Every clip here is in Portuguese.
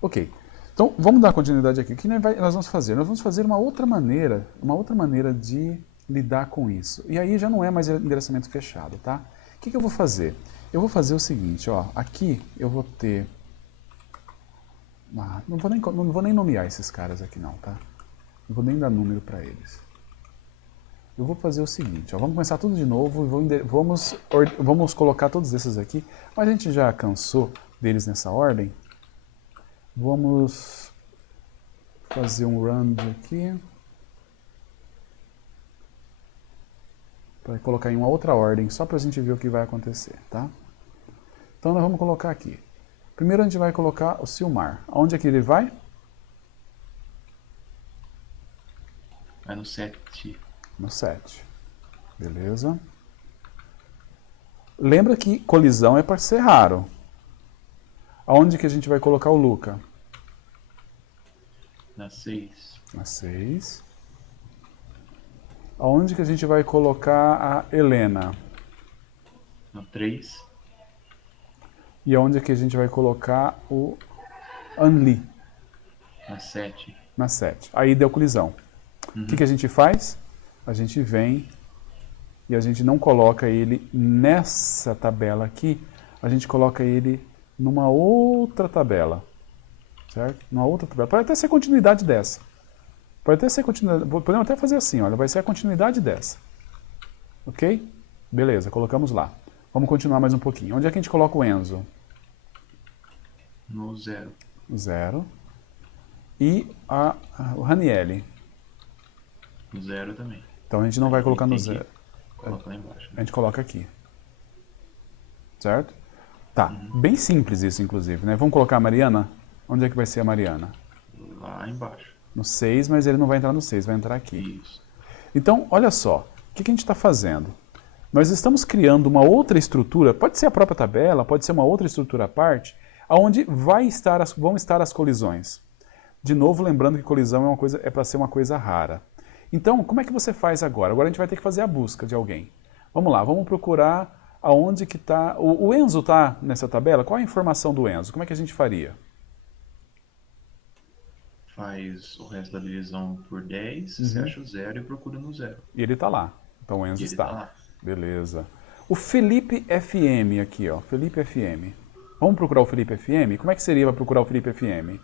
Ok. Então, vamos dar continuidade aqui. O que nós vamos fazer? Nós vamos fazer uma outra maneira de lidar com isso. E aí já não é mais endereçamento fechado, tá? O que eu vou fazer? Eu vou fazer o seguinte, ó. Aqui eu vou ter... não vou nem nomear esses caras aqui não, tá? Não vou nem dar número para eles. Eu vou fazer o seguinte, ó, vamos começar tudo de novo e vamos colocar todos esses aqui, mas a gente já cansou deles nessa ordem. Vamos fazer um run aqui para colocar em uma outra ordem, só para a gente ver o que vai acontecer, tá? Então nós vamos colocar aqui. Primeiro a gente vai colocar o Silmar. Aonde é que ele vai? Vai no 7. No 7. Beleza. Lembra que colisão é para ser raro. Aonde que a gente vai colocar o Luca? Na 6. Na 6. Aonde que a gente vai colocar a Helena? Na 3. E aonde que a gente vai colocar o Anli? Na 7. Na 7. Aí deu colisão. O que a gente faz? A gente vem e a gente não coloca ele nessa tabela aqui, a gente coloca ele numa outra tabela. Certo? Numa outra tabela. Pode até ser continuidade dessa. Pode até ser continuidade. Podemos até fazer assim, olha, vai ser a continuidade dessa. Ok? Beleza, colocamos lá. Vamos continuar mais um pouquinho. Onde é que a gente coloca o Enzo? No 0. 0. E o Ranieri? No 0 também. Então a gente não vai colocar no 0. Coloca lá embaixo. A gente coloca aqui. Certo? Tá, bem simples isso, inclusive, né? Vamos colocar a Mariana? Onde é que vai ser a Mariana? Lá embaixo. No 6, mas ele não vai entrar no 6, vai entrar aqui. Isso. Então, olha só, o que a gente está fazendo? Nós estamos criando uma outra estrutura, pode ser a própria tabela, pode ser uma outra estrutura à parte, onde vão estar as colisões. De novo, lembrando que colisão é para ser uma coisa rara. Então, como é que você faz agora? Agora a gente vai ter que fazer a busca de alguém. Vamos lá, vamos procurar aonde que está... O Enzo está nessa tabela? Qual a informação do Enzo? Como é que a gente faria? Faz o resto da divisão por 10, você acha o 0 e procura no 0. E ele está lá. Então o Enzo E ele está. tá lá. Beleza. O Felipe FM aqui, ó. Felipe FM. Vamos procurar o Felipe FM? Como é que seria para procurar o Felipe FM?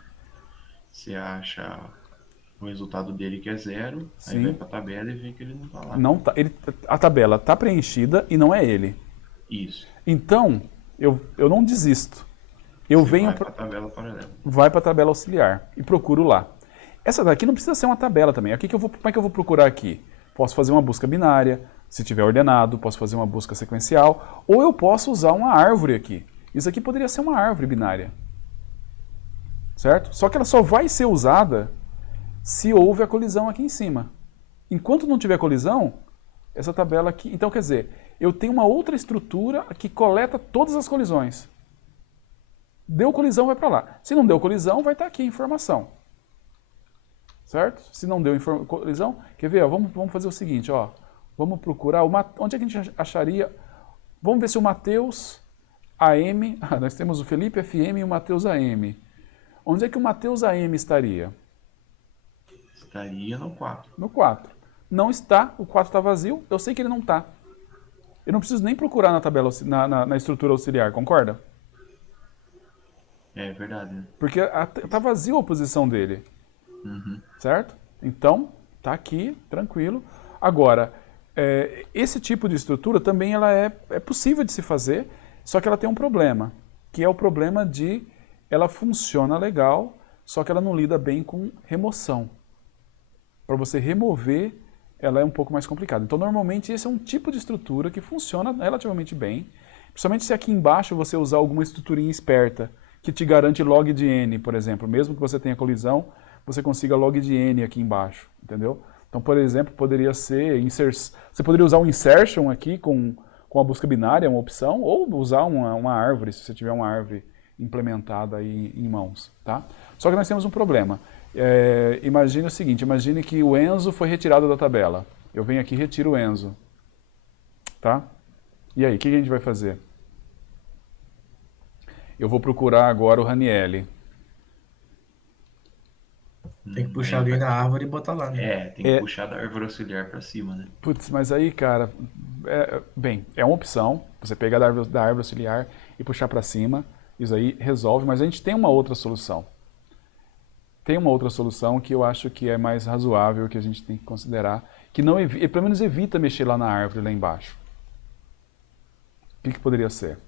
Você acha o resultado dele que é 0, aí Sim. vai pra tabela e vê que ele não tá lá. Não tá, a tabela está preenchida e não é ele. Isso. Então, eu não desisto. Eu Você venho vai pra tabela paralela. vai para a tabela auxiliar e procuro lá. Essa daqui não precisa ser uma tabela também. Aqui como é que eu vou procurar aqui? Posso fazer uma busca binária, se tiver ordenado, posso fazer uma busca sequencial, ou eu posso usar uma árvore aqui. Isso aqui poderia ser uma árvore binária. Certo? Só que ela só vai ser usada se houve a colisão aqui em cima. Enquanto não tiver colisão, essa tabela aqui... Então, quer dizer, eu tenho uma outra estrutura que coleta todas as colisões. Deu colisão, vai para lá. Se não deu colisão, vai estar aqui a informação. Certo? Se não deu colisão, quer ver? Ó, vamos fazer o seguinte, ó. Vamos procurar, onde é que a gente acharia... Vamos ver se o Matheus AM... nós temos o Felipe FM e o Matheus AM. Onde é que o Matheus AM estaria? Estaria no 4. No 4. Não está, o 4 está vazio, eu sei que ele não está. Eu não preciso nem procurar na tabela, na estrutura auxiliar, concorda? É verdade, né? Porque está vazio a posição dele. Certo? Então, está aqui, tranquilo. Agora, esse tipo de estrutura também ela é possível de se fazer, só que ela tem um problema, que é o problema de ela funciona legal, só que ela não lida bem com remoção. Para você remover, ela é um pouco mais complicada. Então, normalmente, esse é um tipo de estrutura que funciona relativamente bem, principalmente se aqui embaixo você usar alguma estruturinha esperta, que te garante log de n, por exemplo. Mesmo que você tenha colisão, você consiga log de n aqui embaixo, entendeu? Então, por exemplo, poderia ser... Você poderia usar um insertion aqui com a busca binária, uma opção, ou usar uma árvore, se você tiver uma árvore implementada aí em mãos, tá? Só que nós temos um problema. Imagine o seguinte, imagine que o Enzo foi retirado da tabela. Eu venho aqui e retiro o Enzo. Tá? E aí, o que a gente vai fazer? Eu vou procurar agora o Ranieri. Tem que puxar Aí alguém da árvore e botar lá, né? tem que É, puxar da árvore auxiliar para cima, né? putz, mas aí, cara, bem, é uma opção, você pegar da árvore auxiliar e puxar para cima, isso aí resolve, mas a gente tem uma outra solução. Tem uma outra solução que eu acho que é mais razoável, que a gente tem que considerar, que não pelo menos evita mexer lá na árvore, lá embaixo. O que poderia ser?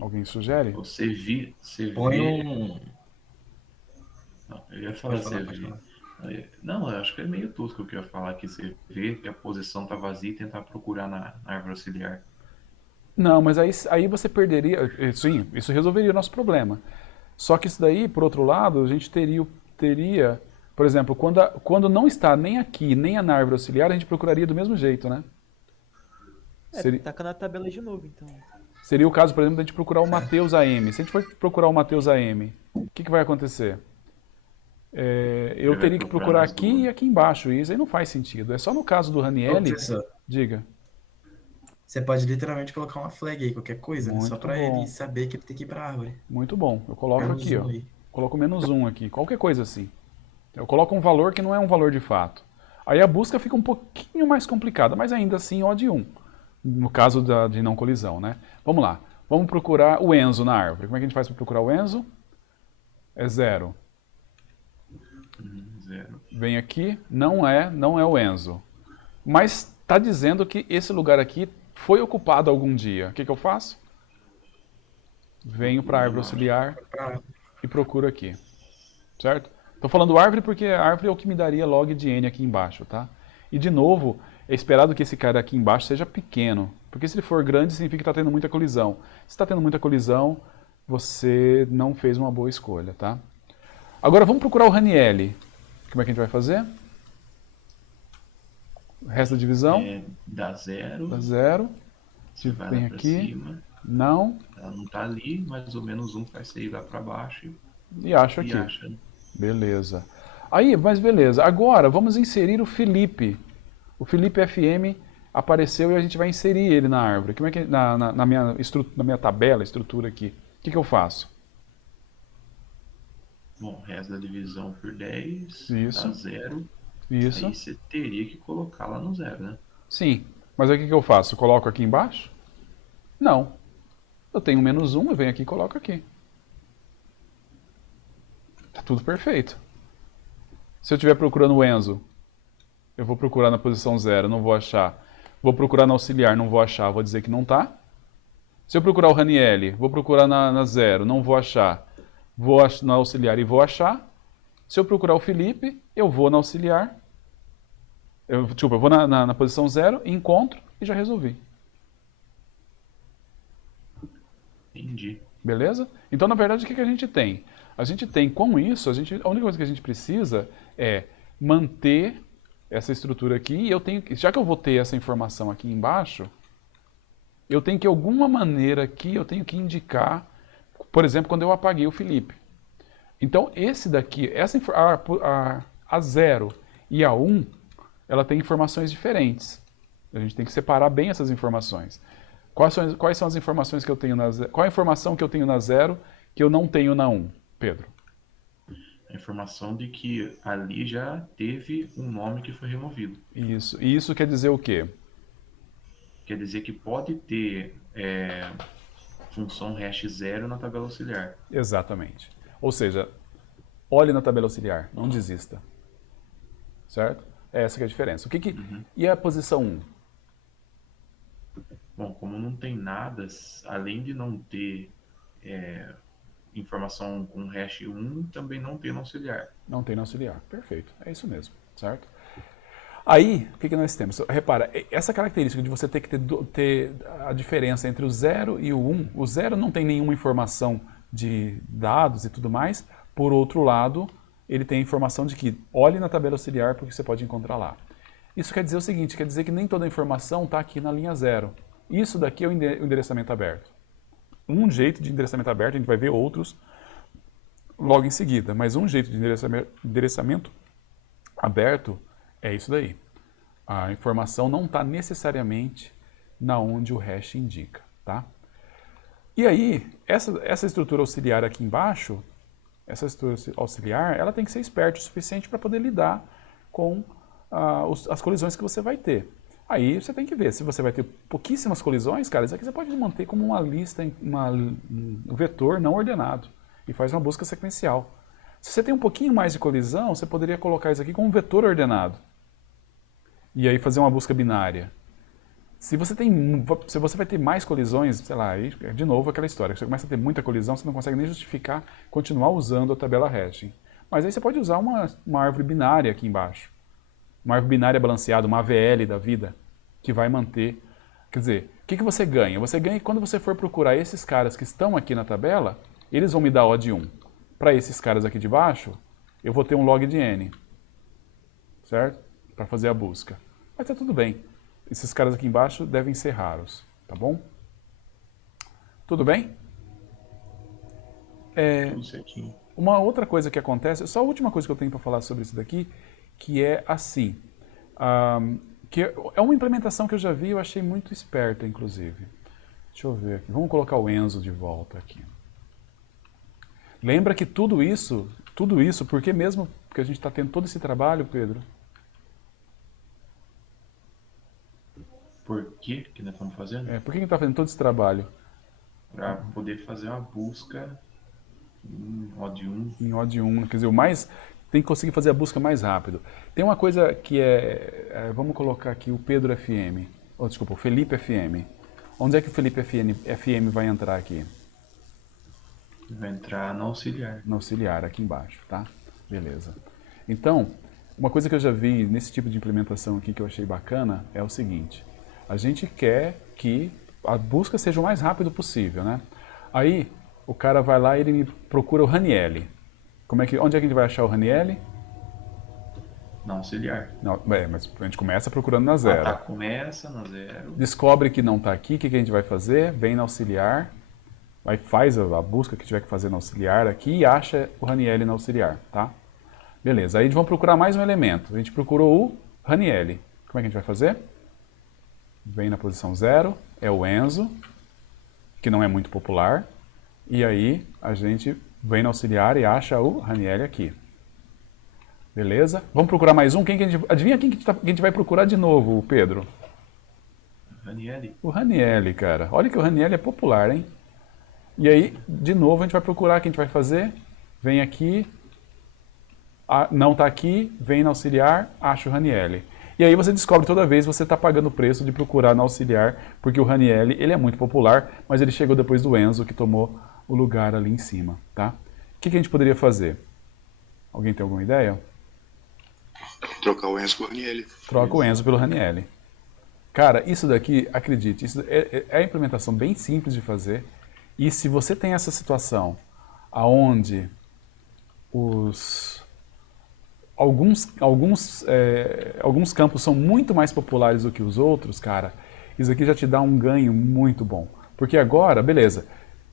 Alguém sugere? Você Põe vê. um. Não, eu ia falar, Pode falar, você pode vê. falar. Não, eu acho que é meio tosco o que eu ia falar aqui. Você vê que a posição tá vazia e tentar procurar na árvore auxiliar. Não, mas aí você perderia. Sim, isso resolveria o nosso problema. Só que isso daí, por outro lado, a gente teria por exemplo, quando não está nem aqui, nem na árvore auxiliar, a gente procuraria do mesmo jeito, né? É, Seria, taca na tabela de novo, então. seria o caso, por exemplo, de a gente procurar o Mateus AM. Se a gente for procurar o Mateus AM, o que vai acontecer? Eu Ele vai teria que procurar procurar nas aqui duas. e aqui embaixo, e isso aí não faz sentido. É só no caso do Ô, Ranielli, professor, diga. você pode literalmente colocar uma flag aí, qualquer coisa, né? Só Muito pra ele bom, saber que ele tem que ir pra árvore. muito bom. Eu coloco Menos aqui, um ó. aí. Coloco -1 aqui, qualquer coisa assim. Eu coloco um valor que não é um valor de fato. Aí a busca fica um pouquinho mais complicada, mas ainda assim O de 1, no caso de não colisão, né? Vamos lá, vamos procurar o Enzo na árvore. Como é que a gente faz para procurar o Enzo? É 0. Zero. Vem aqui, não é o Enzo. Mas está dizendo que esse lugar aqui foi ocupado algum dia. O que eu faço? Venho para a Procura árvore embaixo. auxiliar Pra árvore. e procuro aqui. Certo? Estou falando árvore porque a árvore é o que me daria log de n aqui embaixo, tá? E de novo, é esperado que esse cara aqui embaixo seja pequeno, porque se ele for grande significa que está tendo muita colisão. Se está tendo muita colisão, você não fez uma boa escolha, tá? Agora vamos procurar o Ranielli. Como é que a gente vai fazer? O resto da divisão, Dá zero. dá 0. Você vai Vem lá pra aqui, cima. não, Ela não tá ali, mais ou menos um faz você ir lá pra baixo e acho e aqui. acha. Né? Beleza. Aí, mas beleza. Agora vamos inserir o Felipe. O Felipe FM apareceu e a gente vai inserir ele na árvore. Como é que na minha tabela, estrutura aqui, o que eu faço? Bom, resto da divisão por 10 Isso. dá zero. Isso. Aí você teria que colocar lá no zero, né? Sim. Mas aí o que eu faço? Eu coloco aqui embaixo? Não. Eu tenho -1, eu venho aqui e coloco aqui. Tá tudo perfeito. Se eu estiver procurando o Enzo, eu vou procurar na posição 0, não vou achar. Vou procurar na auxiliar, não vou achar, vou dizer que não está. Se eu procurar o Ranielli, vou procurar na 0, não vou achar. Vou na auxiliar e vou achar. Se eu procurar o Felipe, eu vou na auxiliar. Eu vou na posição 0, encontro e já resolvi. Entendi. Beleza? Então, na verdade, o que a gente tem? A gente tem, com isso, a única coisa que a gente precisa é manter essa estrutura aqui. E eu tenho, já que eu vou ter essa informação aqui embaixo, eu tenho que, de alguma maneira aqui, eu tenho que indicar, por exemplo, quando eu apaguei o Felipe. Então, esse daqui, a 0 e a 1, ela tem informações diferentes. A gente tem que separar bem essas informações. Quais são as informações que eu tenho na 0? Qual a informação que eu tenho na 0 que eu não tenho na 1, Pedro? A informação de que ali já teve um nome que foi removido. Isso. E isso quer dizer o quê? Quer dizer que pode ter função hash 0 na tabela auxiliar. Exatamente. Ou seja, olhe na tabela auxiliar, não desista. Certo? Essa que é a diferença. E a posição 1? Bom, como não tem nada, além de não ter informação com hash 1, também não tem no auxiliar. Não tem no auxiliar. Perfeito. É isso mesmo. Certo? Aí, o que nós temos? Repara, essa característica de você ter que ter a diferença entre o 0 e o 1, o 0 não tem nenhuma informação de dados e tudo mais, por outro lado, ele tem a informação de que olhe na tabela auxiliar porque você pode encontrar lá. Isso quer dizer o seguinte, quer dizer que nem toda a informação está aqui na linha 0. Isso daqui é o endereçamento aberto. Um jeito de endereçamento aberto, a gente vai ver outros logo em seguida, mas um jeito de endereçamento aberto é isso daí. A informação não está necessariamente na onde o hash indica, tá? E aí, essa estrutura auxiliar aqui embaixo, essa estrutura auxiliar, ela tem que ser esperta o suficiente para poder lidar com as colisões que você vai ter. Aí você tem que ver, se você vai ter pouquíssimas colisões, cara, isso aqui você pode manter como uma lista, um vetor não ordenado, e faz uma busca sequencial. Se você tem um pouquinho mais de colisão, você poderia colocar isso aqui como um vetor ordenado, e aí fazer uma busca binária. Se você vai ter mais colisões, sei lá, aí, de novo aquela história, você começa a ter muita colisão, você não consegue nem justificar continuar usando a tabela hashing. Mas aí você pode usar uma árvore binária aqui embaixo. Uma árvore binária balanceada, uma AVL da vida, que vai manter... Quer dizer, o que você ganha? Você ganha que quando você for procurar esses caras que estão aqui na tabela, eles vão me dar O de 1. Para esses caras aqui de baixo, eu vou ter um log de n. Certo? Para fazer a busca. Mas tá tudo bem. Esses caras aqui embaixo devem ser raros. Tá bom? Tudo bem? Tudo certinho. Uma outra coisa que acontece, só a última coisa que eu tenho para falar sobre isso daqui, que é assim, que é uma implementação que eu já vi e eu achei muito esperta, inclusive. Deixa eu ver aqui, vamos colocar o Enzo de volta aqui. Lembra que tudo isso, por que mesmo que a gente está tendo todo esse trabalho, Pedro? Por que nós estamos fazendo? Por que a gente está fazendo todo esse trabalho? Para poder fazer uma busca em O de 1. Em O de 1, quer dizer, tem que conseguir fazer a busca mais rápido. Tem uma coisa que vamos colocar aqui o Pedro FM, desculpa, o Felipe FM. Onde é que o Felipe FM vai entrar aqui? Vai entrar no auxiliar. No auxiliar, aqui embaixo, tá? Beleza. Então, uma coisa que eu já vi nesse tipo de implementação aqui que eu achei bacana é o seguinte. A gente quer que a busca seja o mais rápido possível, né? Aí, o cara vai lá e ele me procura o Ranieri. Onde é que a gente vai achar o Ranieri? No auxiliar. Não, mas a gente começa procurando na zero. Começa na zero. Descobre que não está aqui, o que a gente vai fazer? Vem no auxiliar, faz a busca que tiver que fazer no auxiliar aqui e acha o Ranieri no auxiliar, tá? Beleza, aí vamos procurar mais um elemento. A gente procurou o Ranieri. Como é que a gente vai fazer? Vem na posição 0, é o Enzo, que não é muito popular. E aí a gente vem no auxiliar e acha o Ranieri aqui. Beleza? Vamos procurar mais um? Adivinha quem que a gente vai procurar de novo, Pedro? Ranieri. O Ranieri, cara. Olha que o Ranieri é popular, hein? E aí, de novo, a gente vai procurar o que a gente vai fazer. Vem aqui, não está aqui, vem no auxiliar, acha o Ranieri. E aí você descobre toda vez você está pagando o preço de procurar no auxiliar, porque o Ranieri, ele é muito popular, mas ele chegou depois do Enzo, que tomou o lugar ali em cima, tá? O que a gente poderia fazer? Alguém tem alguma ideia? Trocar o Enzo pelo Ranieri. Troca o Enzo pelo Ranieri. Cara, isso daqui, acredite, isso é a implementação bem simples de fazer. E se você tem essa situação aonde alguns campos são muito mais populares do que os outros, cara, isso aqui já te dá um ganho muito bom. Porque agora, beleza,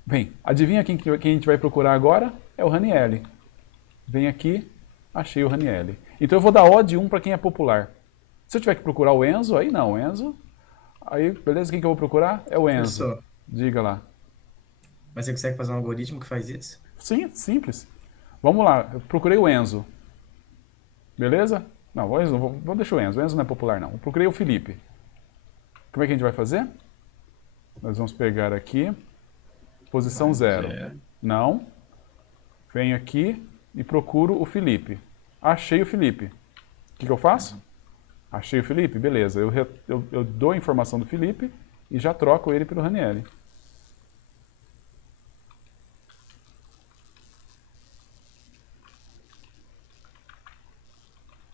vem, adivinha quem a gente vai procurar agora? É o Ranieri. Vem aqui, achei o Ranieri. Então eu vou dar O de 1 para quem é popular. Se eu tiver que procurar o Enzo, aí não, Enzo. Aí, beleza, quem que eu vou procurar? É o Enzo. Professor, Diga lá. mas você consegue fazer um algoritmo que faz isso? Sim, simples. Vamos lá, eu procurei o Enzo. Beleza? Não, vou deixar o Enzo. O Enzo não é popular, não. Eu procurei o Felipe. Como é que a gente vai fazer? Nós vamos pegar aqui, posição 0. Não. Venho aqui e procuro o Felipe. Achei o Felipe. O que eu faço? Achei o Felipe? Beleza. Eu dou a informação do Felipe e já troco ele pelo Ranieri.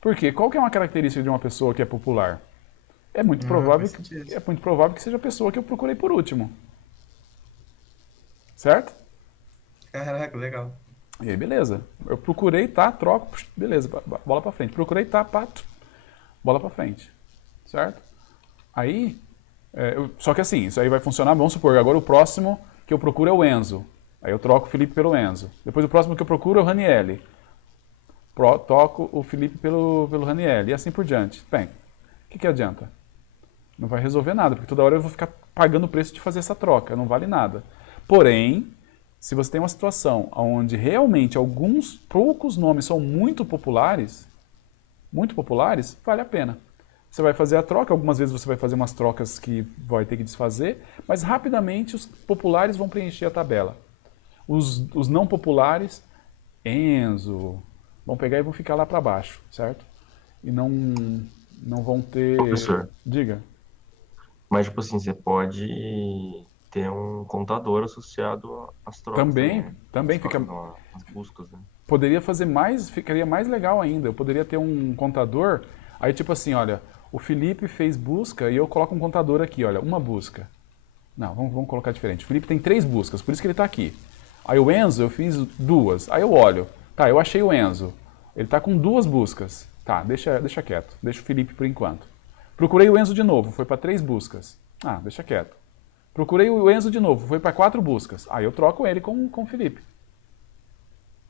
Por quê? Qual que é uma característica de uma pessoa que é popular? É muito provável que seja a pessoa que eu procurei por último. Certo? Caraca, legal. E aí, beleza. Eu procurei, tá, troco, beleza, bola pra frente. Procurei, tá, pato, bola pra frente. Certo? Aí, só que assim, isso aí vai funcionar, vamos supor, agora o próximo que eu procuro é o Enzo. Aí eu troco o Felipe pelo Enzo. Depois o próximo que eu procuro é o Ranieri. Toco o Felipe pelo Ranieri e assim por diante. Bem, o que adianta? Não vai resolver nada, porque toda hora eu vou ficar pagando o preço de fazer essa troca, não vale nada. Porém, se você tem uma situação onde realmente alguns poucos nomes são muito populares, vale a pena. Você vai fazer a troca, algumas vezes você vai fazer umas trocas que vai ter que desfazer, mas rapidamente os populares vão preencher a tabela. Os não populares, Enzo, vão pegar e vão ficar lá para baixo, certo? E não vão ter... Professor, Diga. mas tipo assim, você pode ter um contador associado às trocas Também fica... As buscas, né? Poderia fazer mais, ficaria mais legal ainda. Eu poderia ter um contador, aí tipo assim, olha, o Felipe fez busca e eu coloco um contador aqui, olha, uma busca. Não, vamos colocar diferente. O Felipe tem 3 buscas, por isso que ele está aqui. Aí o Enzo, eu fiz 2. Aí eu olho, tá, eu achei o Enzo. Ele está com 2 buscas. Tá, deixa quieto, deixa o Felipe por enquanto. Procurei o Enzo de novo, foi para 3 buscas. Ah, deixa quieto. Procurei o Enzo de novo, foi para 4 buscas. Aí eu troco ele com o Felipe.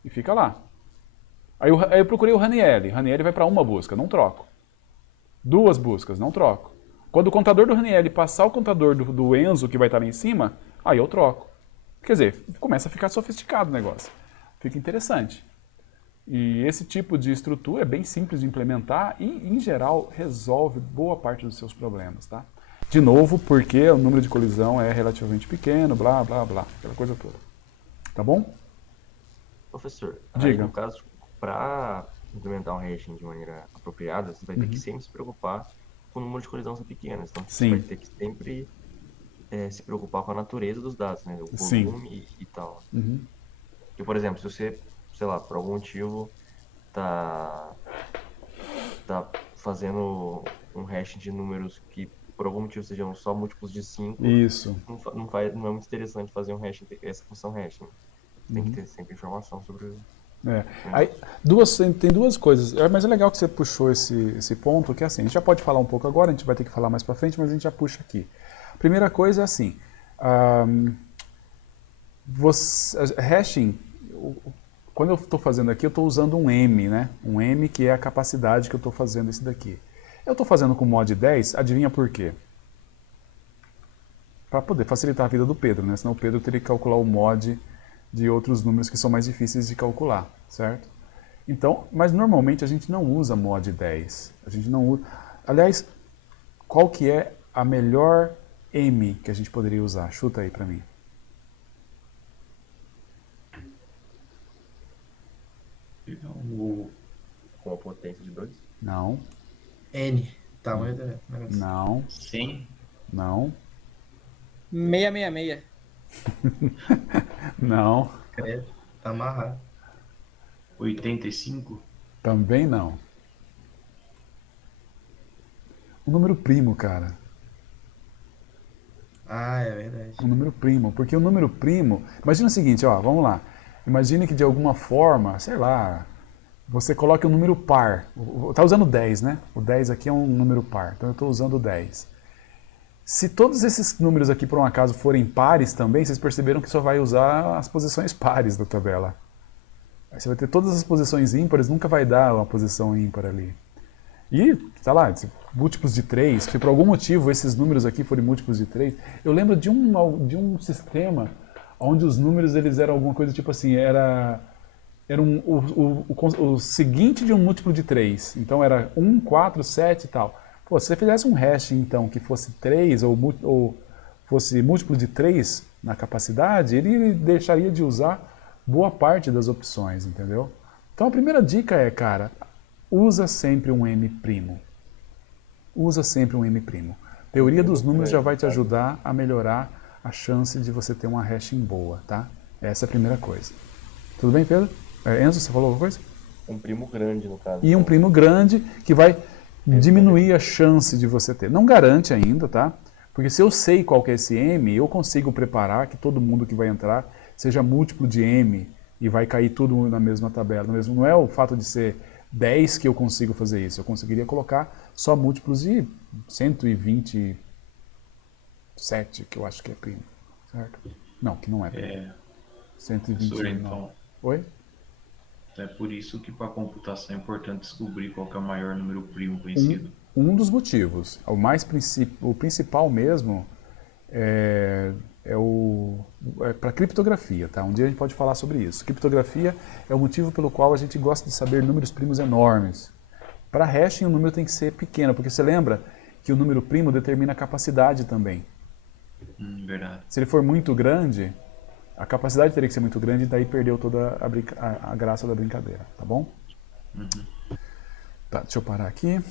E fica lá. Aí eu procurei o Ranieri. Ranieri vai para 1 busca, não troco. 2 buscas, não troco. Quando o contador do Ranieri passar o contador do Enzo, que vai estar lá em cima, aí eu troco. Quer dizer, começa a ficar sofisticado o negócio. Fica interessante. E esse tipo de estrutura é bem simples de implementar e, em geral, resolve boa parte dos seus problemas, tá? De novo, porque o número de colisão é relativamente pequeno, blá, blá, blá, aquela coisa toda. Tá bom? Professor, Diga. aí no caso, para implementar um hashing de maneira apropriada, você vai ter que sempre se preocupar com o número de colisão ser pequeno. Então, Sim. você vai ter que sempre se preocupar com a natureza dos dados, né? O Sim. volume e tal. Uhum. Porque, por exemplo, se você, sei lá, por algum motivo tá fazendo um hash de números que por algum motivo sejam só múltiplos de 5, Isso. não é muito interessante fazer um hash, essa função hashing. Tem que ter sempre informação sobre Aí, tem 2 coisas, mas é legal que você puxou esse ponto, que é assim, a gente já pode falar um pouco agora, a gente vai ter que falar mais pra frente, mas a gente já puxa aqui. Primeira coisa é assim, hashing, quando eu estou fazendo aqui, eu estou usando um M, né? Um M que é a capacidade que eu estou fazendo esse daqui. Eu estou fazendo com mod 10, adivinha por quê? Para poder facilitar a vida do Pedro, né? Senão o Pedro teria que calcular o mod de outros números que são mais difíceis de calcular, certo? Então, mas normalmente a gente não usa mod 10. A gente não usa... Aliás, qual que é a melhor M que a gente poderia usar? Chuta aí para mim. com a potência de 2. Não, N. Tamanho da negócio. não, 100, não, 666. não, Credo. Tá amarrado. 85, também não. O número primo, cara. Ah, é verdade. O número primo, porque o número primo... Imagina o seguinte, ó, vamos lá. Imagine que de alguma forma, sei lá, você coloque um número par. Está usando 10, né? O 10 aqui é um número par, então eu estou usando 10. Se todos esses números aqui, por um acaso, forem pares também, vocês perceberam que só vai usar as posições pares da tabela. Aí você vai ter todas as posições ímpares, nunca vai dar uma posição ímpar ali. E, sei lá, múltiplos de 3, se por algum motivo esses números aqui forem múltiplos de 3, eu lembro de um sistema onde os números eles eram alguma coisa tipo assim, era o seguinte de um múltiplo de 3. Então era 1, 4, 7 e tal. Pô, se você fizesse um hash então que fosse 3 ou fosse múltiplo de 3 na capacidade, ele deixaria de usar boa parte das opções, entendeu? Então a primeira dica é, cara, usa sempre um M'. Usa sempre um M'. Teoria dos números já vai te ajudar a melhorar a chance de você ter uma hashing boa, tá? Essa é a primeira coisa. Tudo bem, Pedro? Enzo, você falou alguma coisa? Um primo grande, no caso. E um primo grande que vai diminuir a chance de você ter. Não garante ainda, tá? Porque se eu sei qual que é esse M, eu consigo preparar que todo mundo que vai entrar seja múltiplo de M e vai cair tudo na mesma tabela. Não é o fato de ser 10 que eu consigo fazer isso. Eu conseguiria colocar só múltiplos de 127, que eu acho que é primo. Certo? Não, que não é primo. 129. então, Oi? é por isso que para a computação é importante descobrir qual que é o maior número primo conhecido. Um dos motivos. O principal mesmo é para criptografia, tá? Um dia a gente pode falar sobre isso. Criptografia é o motivo pelo qual a gente gosta de saber números primos enormes. Para hashing, o número tem que ser pequeno, porque você lembra que o número primo determina a capacidade também. Verdade. Se ele for muito grande, a capacidade teria que ser muito grande e daí perdeu toda a graça da brincadeira, tá bom? Tá, deixa eu parar aqui.